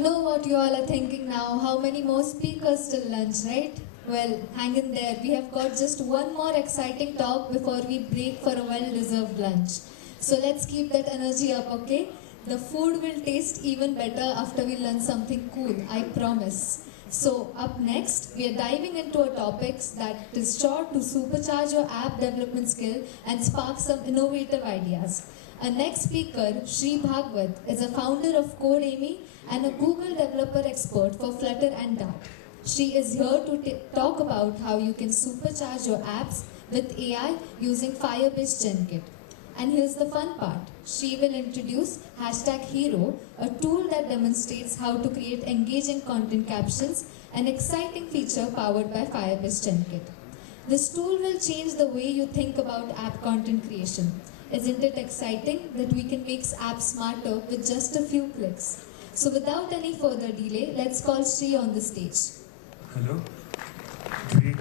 know what you all are thinking now. How many more speakers till lunch, right? Well, hang in there. We have got just one more exciting talk before we break for a well-deserved lunch. So let's keep that energy up, okay? The food will taste even better after we learn something cool, I promise. So up next, we are diving into a topic that is sure to supercharge your app development skill and spark some innovative ideas. Our next speaker, Shree Bhagwat, is a founder of CodeAmy and a Google developer expert for Flutter and Dart. She is here to talk about how you can supercharge your apps with AI using Firebase Genkit. And here's the fun part. She will introduce #Hero, a tool that demonstrates how to create engaging content captions, an exciting feature powered by Firebase Genkit. This tool will change the way you think about app content creation. Isn't it exciting that we can make apps smarter with just a few clicks? So without any further delay, let's call Shree on the stage. Hello. Great.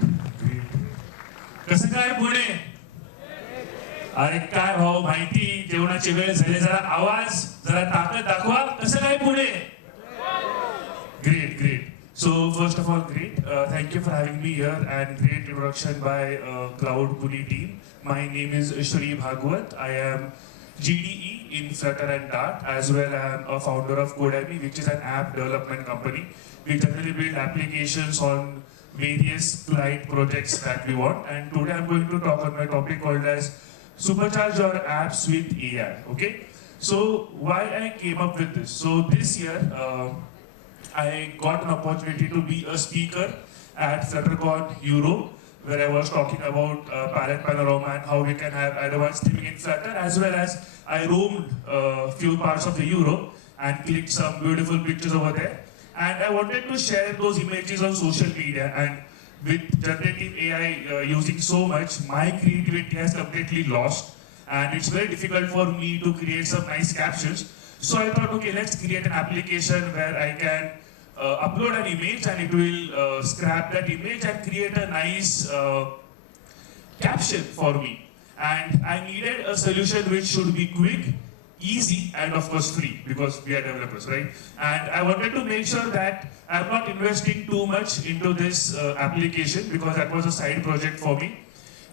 कसं काय पुणे? अरे काय भाऊ माहिती जेवणाची वेळ झाली जरा आवाज जरा ताकद दाखवा कसं काय Pune? Great. So first of all, great. Thank you for having me here and great introduction by Cloud Pune team. My name is Shree Bhagwat. I am GDE in Flutter and Dart, as well as I am a founder of CodeAmy, which is an app development company. We generally build applications on various client projects that we want. And today I'm going to talk on my topic called as Supercharge your apps with AI. Okay. So why I came up with this? So this year, I got an opportunity to be a speaker at FlutterCon Europe, where I was talking about Palette Panorama and how we can have advanced theming in Flutter, as well as I roamed a few parts of the Europe and clicked some beautiful pictures over there. And I wanted to share those images on social media, and with generative AI using so much, my creativity has completely lost, and it's very difficult for me to create some nice captions. So I thought, okay, let's create an application where I can upload an image and it will scrap that image and create a nice caption for me. And I needed a solution which should be quick, easy, and of course free, because we are developers, right? And I wanted to make sure that I'm not investing too much into this application, because that was a side project for me.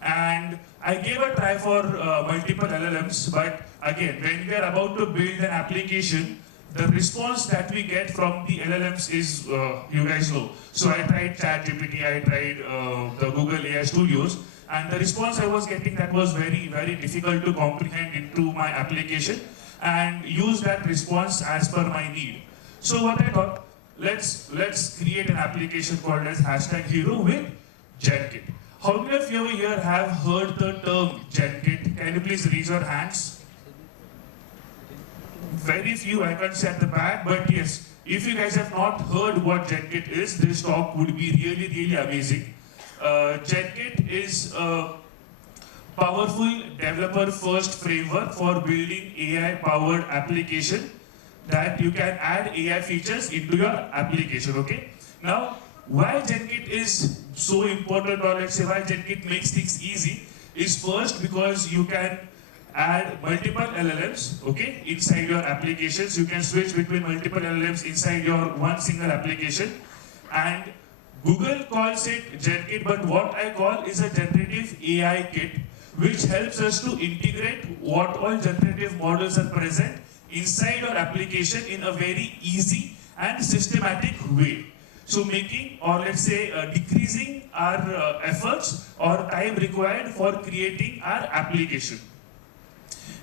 And I gave a try for multiple LLMs, but again, when we are about to build an application, the response that we get from the LLMs is, you guys know. So I tried ChatGPT, I tried the Google AI Studios, and the response I was getting, that was very, very difficult to comprehend into my application and use that response as per my need. So what I thought, let's create an application called as #Hero with Genkit. How many of you over here have heard the term Genkit? Can you please raise your hands? Very few, I can't say at the back, but yes, if you guys have not heard what Genkit is, this talk would be really, really amazing. Genkit is a powerful developer-first framework for building AI-powered application that you can add AI features into your application, okay? Now, why Genkit is so important, or let's say why Genkit makes things easy, is first because you can add multiple LLMs, okay, inside your applications. You can switch between multiple LLMs inside your one single application. And Google calls it Genkit, but what I call is a generative AI kit, which helps us to integrate what all generative models are present inside your application in a very easy and systematic way. So making, or let's say decreasing our efforts or time required for creating our application.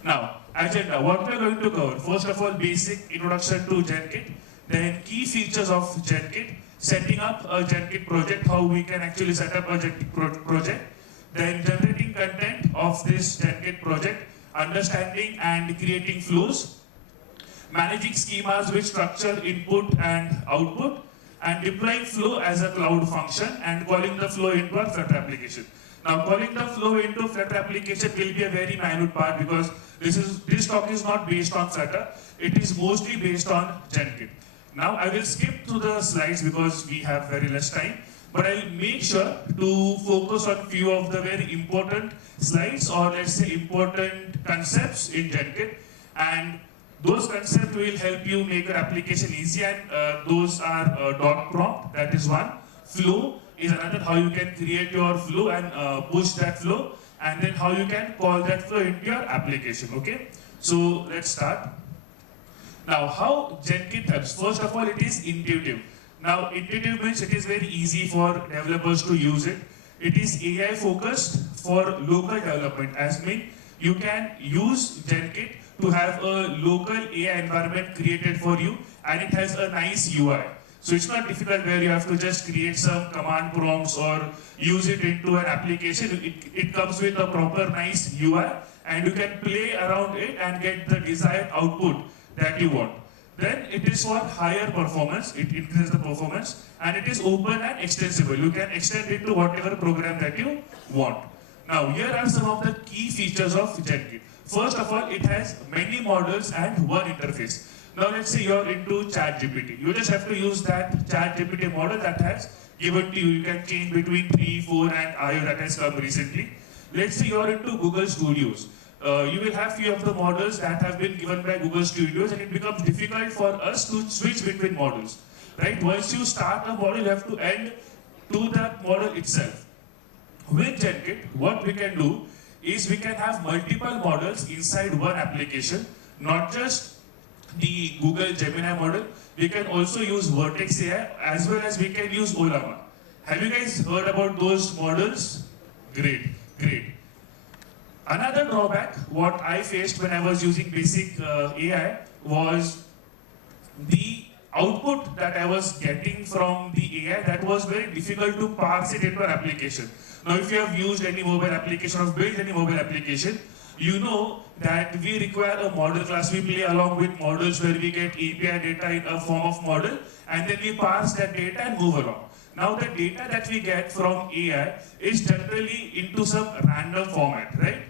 Now, agenda, what we are going to cover. First of all, basic introduction to Genkit, then key features of Genkit, setting up a Genkit project, how we can actually set up a Genkit project, then generating content of this Genkit project, understanding and creating flows, managing schemas with structure input and output, and deploying flow as a cloud function and calling the flow into our Flutter application. Now, calling the flow into Flutter application will be a very minute part, because this talk is not based on Flutter. It is mostly based on Genkit. Now, I will skip through the slides because we have very less time, but I'll make sure to focus on few of the very important slides, or let's say important concepts in Genkit. And Those concepts will help you make your application easy, and those are dot prompt, that is one. Flow is another, how you can create your flow and push that flow, and then how you can call that flow into your application, okay? So let's start. Now, how Genkit helps? First of all, it is intuitive. Now, intuitive means it is very easy for developers to use it. It is AI focused for local development, as mean you can use Genkit to have a local AI environment created for you, and it has a nice UI. So it's not difficult where you have to just create some command prompts or use it into an application. It comes with a proper nice UI, and you can play around it and get the desired output that you want. Then it is for higher performance, it increases the performance, and it is open and extensible. You can extend it to whatever program that you want. Now, here are some of the key features of Genkit. First of all, it has many models and one interface. Now, let's say you're into ChatGPT. You just have to use that ChatGPT model that has given to you. You can change between 3, 4, and IO that has come recently. Let's say you're into Google Studios. You will have few of the models that have been given by Google Studios, and it becomes difficult for us to switch between models, right? Once you start a model, you have to end to that model itself. With Genkit, what we can do is we can have multiple models inside one application, not just the Google Gemini model. We can also use Vertex AI, as well as we can use Olama. Have you guys heard about those models? Great, great. Another drawback, what I faced when I was using basic AI, was the output that I was getting from the AI that was very difficult to parse it into an application. Now, if you have used any mobile application or built any mobile application, you know that we require a model class. We play along with models where we get API data in a form of model, and then we parse that data and move along. Now, the data that we get from AI is generally into some random format, right?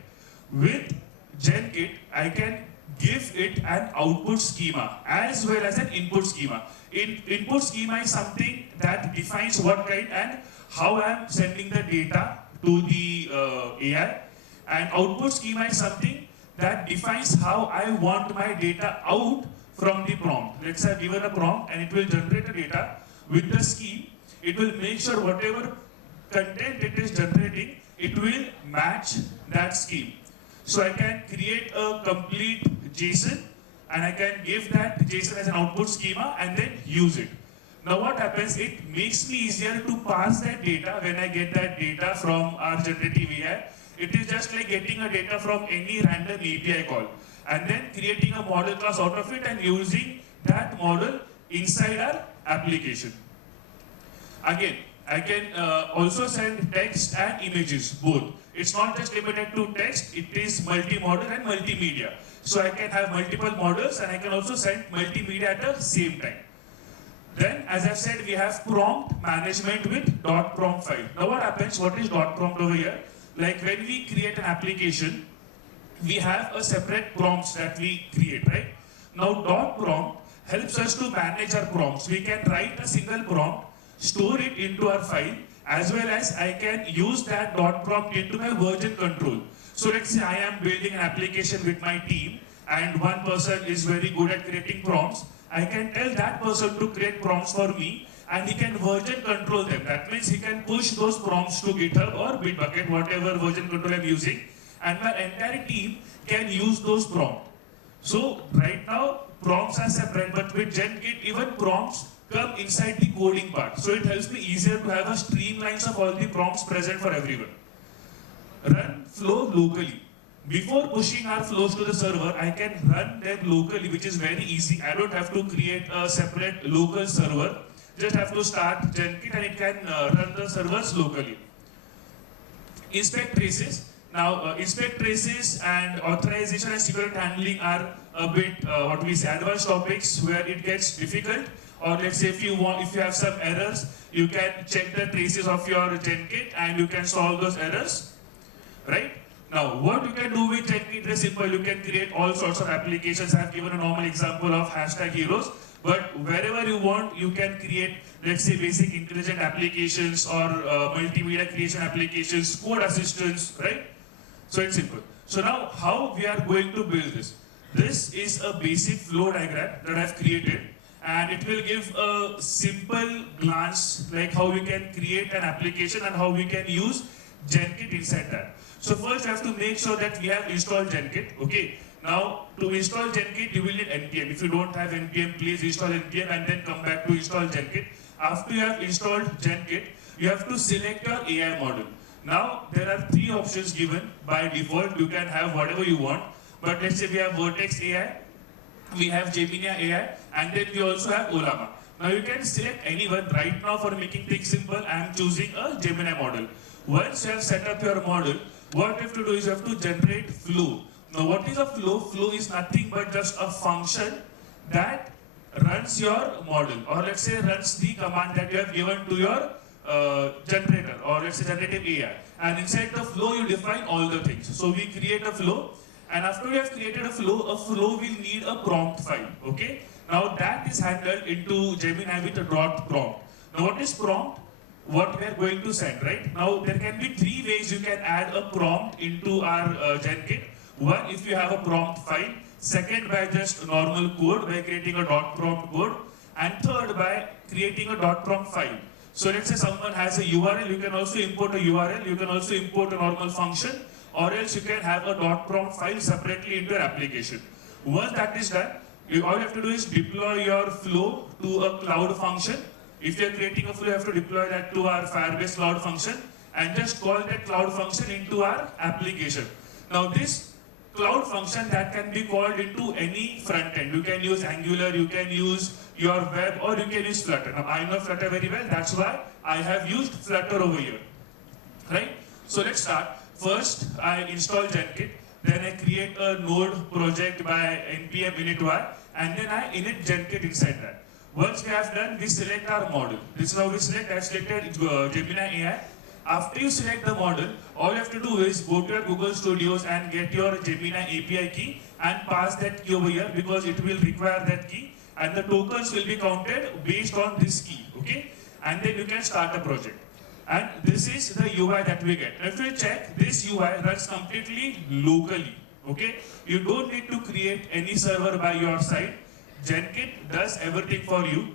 With Genkit, I can give it an output schema as well as an input schema. Input schema is something that defines what kind and how I am sending the data to the AI. And output schema is something that defines how I want my data out from the prompt. Let's say I've given a prompt and it will generate the data. With the scheme, it will make sure whatever content it is generating, it will match that scheme. So I can create a complete JSON, and I can give that JSON as an output schema and then use it. Now what happens, it makes me easier to parse that data when I get that data from our generative AI. It is just like getting a data from any random API call and then creating a model class out of it and using that model inside our application. Again, I can also send text and images, both. It's not just limited to text, it is multi-model and multimedia. So I can have multiple models and I can also send multimedia at the same time. Then, as I've said, we have prompt management with dot prompt file. Now what happens, what is dot prompt over here? Like when we create an application, we have a separate prompts that we create, right? Now dot prompt helps us to manage our prompts. We can write a single prompt, store it into our file, as well as I can use that dot prompt into my version control. So let's say I am building an application with my team and one person is very good at creating prompts. I can tell that person to create prompts for me and he can version control them. That means he can push those prompts to GitHub or Bitbucket, whatever version control I'm using, and my entire team can use those prompts. So right now prompts are separate, but with Genkit even prompts come inside the coding part. So it helps me easier to have a streamlines of all the prompts present for everyone. Run flow locally. Before pushing our flows to the server, I can run them locally, which is very easy. I don't have to create a separate local server. Just have to start Genkit and it can run the servers locally. Inspect traces. Now, inspect traces and authorization and security handling are a bit, advanced topics where it gets difficult. Or let's say if you have some errors, you can check the traces of your Genkit and you can solve those errors, right? Now, what you can do with Genkit is simple. You can create all sorts of applications. I have given a normal example of hashtag heroes, but wherever you want, you can create, let's say, basic intelligent applications or multimedia creation applications, code assistants, right? So it's simple. So now, how we are going to build this? This is a basic flow diagram that I've created, and it will give a simple glance like how we can create an application and how we can use Genkit inside that. So first we have to make sure that we have installed Genkit. Okay. Now to install Genkit you will need npm. If you don't have npm, please install npm and then come back to install Genkit. After you have installed Genkit, you have to select your AI model. Now there are three options given by default. You can have whatever you want. But let's say we have Vertex AI, we have Gemini AI, and then we also have Olama. Now you can select anyone. Right now for making things simple, I am choosing a Gemini model. Once you have set up your model, what you have to do is you have to generate flow. Now what is a flow? Flow is nothing but just a function that runs your model, or let's say runs the command that you have given to your generator, or let's say generative AI. And inside the flow you define all the things. So we create a flow. And after we have created a flow will need a prompt file, okay? Now that is handled into Gemini with a dot prompt. Now what is prompt? What we are going to send, right? Now there can be three ways you can add a prompt into our Genkit. One, if you have a prompt file. Second, by just normal code, by creating a dot prompt code. And third, by creating a dot prompt file. So let's say someone has a URL, you can also import a URL, you can also import a normal function, or else you can have a dot prompt file separately into your application. Once that is done, all you have to do is deploy your flow to a cloud function. If you are creating a flow, you have to deploy that to our Firebase cloud function and just call that cloud function into our application. Now this cloud function that can be called into any front end. You can use Angular, you can use your web, or you can use Flutter. Now I know Flutter very well, that's why I have used Flutter over here, right? So let's start. First, I install Genkit, then I create a node project by npm init.y, and then I init Genkit inside that. Once we have done, we select our model. This is how we select. I selected Gemini AI. After you select the model, all you have to do is go to your Google Studios and get your Gemini API key and pass that key over here, because it will require that key, and the tokens will be counted based on this key, okay? And then you can start the project. And this is the UI that we get. If you check, this UI runs completely locally, okay? You don't need to create any server by your side. Genkit does everything for you.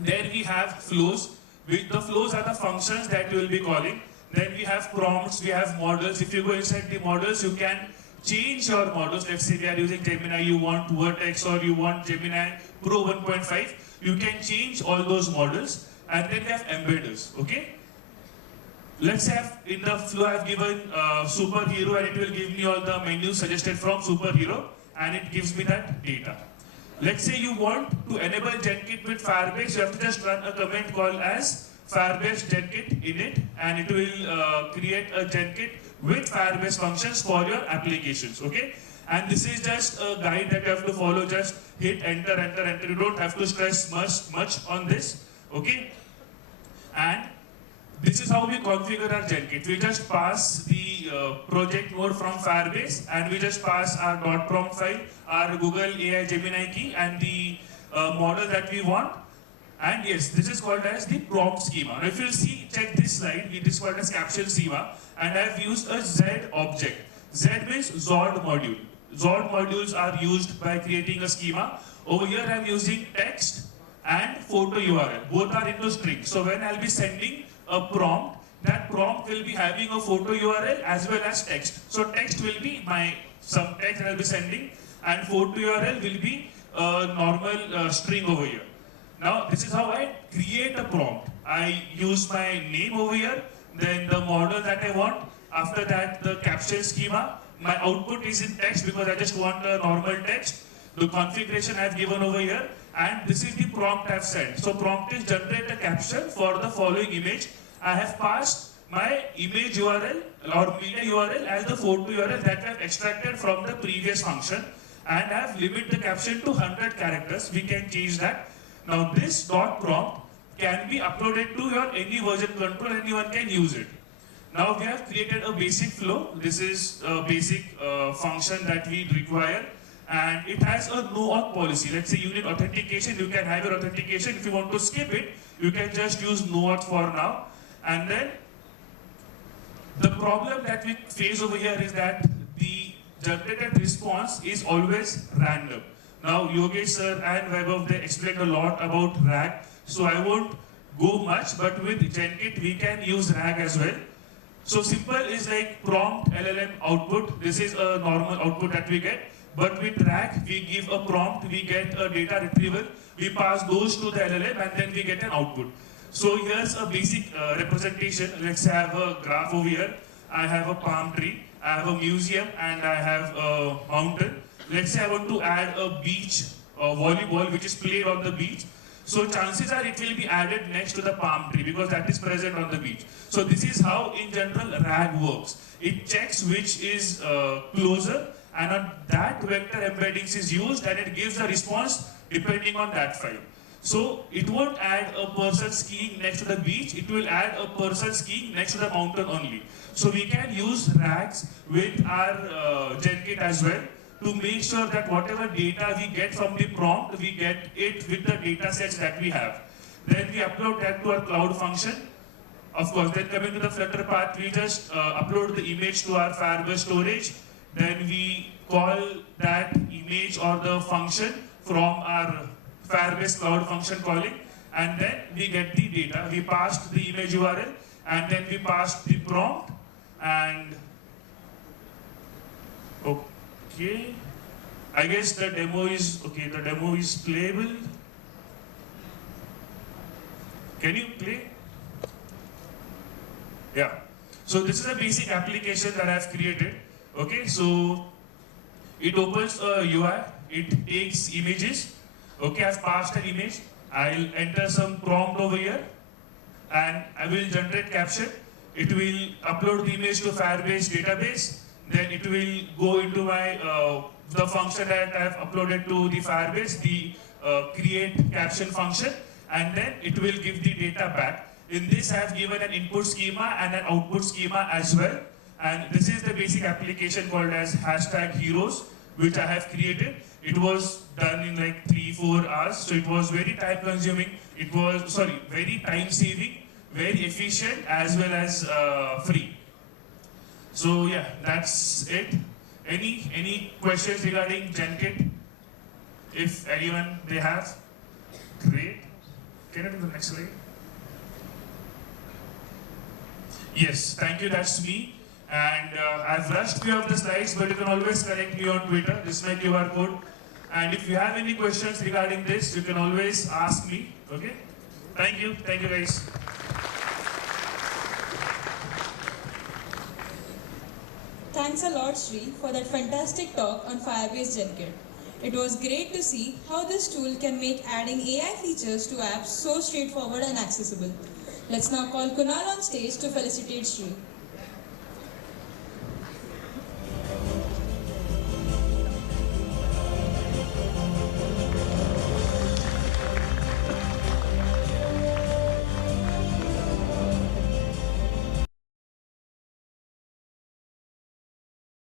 Then we have flows. The flows are the functions that you will be calling. Then we have prompts, we have models. If you go inside the models, you can change your models. Let's say we are using Gemini, you want Vertex, or you want Gemini Pro 1.5. You can change all those models. And then we have embedders, okay? Let's say in the flow I have given superhero, and it will give me all the menus suggested from superhero, and it gives me that data. Let's say you want to enable Genkit with Firebase, you have to just run a command called as Firebase Genkit init, and it will create a Genkit with Firebase functions for your applications, okay? And this is just a guide that you have to follow. Just hit enter, enter, enter. You don't have to stress much on this, okay? And this is how we configure our Genkit. We just pass the project node from Firebase, and we just pass our dot prompt file, our Google AI Gemini key, and the model that we want. And yes, this is called as the prompt schema. Now if you see, check this slide, it is called as caption schema, and I have used a Z object. Z means Zord module. Zord modules are used by creating a schema. Over here I am using text and photo URL. Both are into string. So when I will be sending a prompt, that prompt will be having a photo URL as well as text. So text will be some text that I will be sending, and photo URL will be a normal string over here. Now this is how I create a prompt. I use my name over here, then the model that I want. After that, the caption schema. My output is in text because I just want a normal text. The configuration I have given over here, and this is the prompt I have sent. So prompt is generate a caption for the following image. I have passed my image URL or media URL as the photo URL that I have extracted from the previous function, and I have limited the caption to 100 characters. We can change that. Now this dot prompt can be uploaded to your any version control, anyone can use it. Now we have created a basic flow. This is a basic function that we require, and it has a no auth policy. Let's say you need authentication, you can have your authentication. If you want to skip it, you can just use no auth for now. And then the problem that we face over here is that the generated response is always random. Now, Yogesh sir and Vaibhav, they explained a lot about RAG, so I won't go much, but with Genkit, we can use RAG as well. So simple is like prompt LLM output. This is a normal output that we get. But with RAG, we give a prompt, we get a data retrieval, we pass those to the LLM, and then we get an output. So here's a basic representation. Let's have a graph over here. I have a palm tree, I have a museum, and I have a mountain. Let's say I want to add a beach volleyball which is played on the beach. So chances are it will be added next to the palm tree because that is present on the beach. So this is how in general RAG works. It checks which is closer, and on that vector embeddings is used, and it gives a response depending on that file. So it won't add a person skiing next to the beach, it will add a person skiing next to the mountain only. So we can use RAGs with our Genkit as well, to make sure that whatever data we get from the prompt, we get it with the data sets that we have. Then we upload that to our cloud function. Of course, then coming to the Flutter part, we just upload the image to our Firebase storage. Then we call that image or the function from our Firebase cloud function calling, and then we get the data. We passed the image URL, and then we passed the prompt, and okay, I guess the demo is okay. The demo is playable. Can you play? Yeah. So this is a basic application that I've created. Okay, so it opens a UI. It takes images. Okay, I've passed an image. I'll enter some prompt over here, and I will generate caption. It will upload the image to Firebase database. Then it will go into my the function that I have uploaded to the Firebase, the create caption function, and then it will give the data back. In this, I have given an input schema and an output schema as well. And this is the basic application called as #heroes, which I have created. It was done in like 3-4 hours, so it was very time consuming. It was very time saving, very efficient, as well as free. So yeah, that's it. Any questions regarding Genkit? If anyone they have, great. Can I do the next slide? Yes, thank you. That's me. And I've rushed few of the slides, but you can always connect me on Twitter. This is my QR code. And if you have any questions regarding this, you can always ask me. Okay? Thank you. Thank you, guys. Thanks a lot, Shree, for that fantastic talk on Firebase Genkit. It was great to see how this tool can make adding AI features to apps so straightforward and accessible. Let's now call Kunal on stage to felicitate Shree.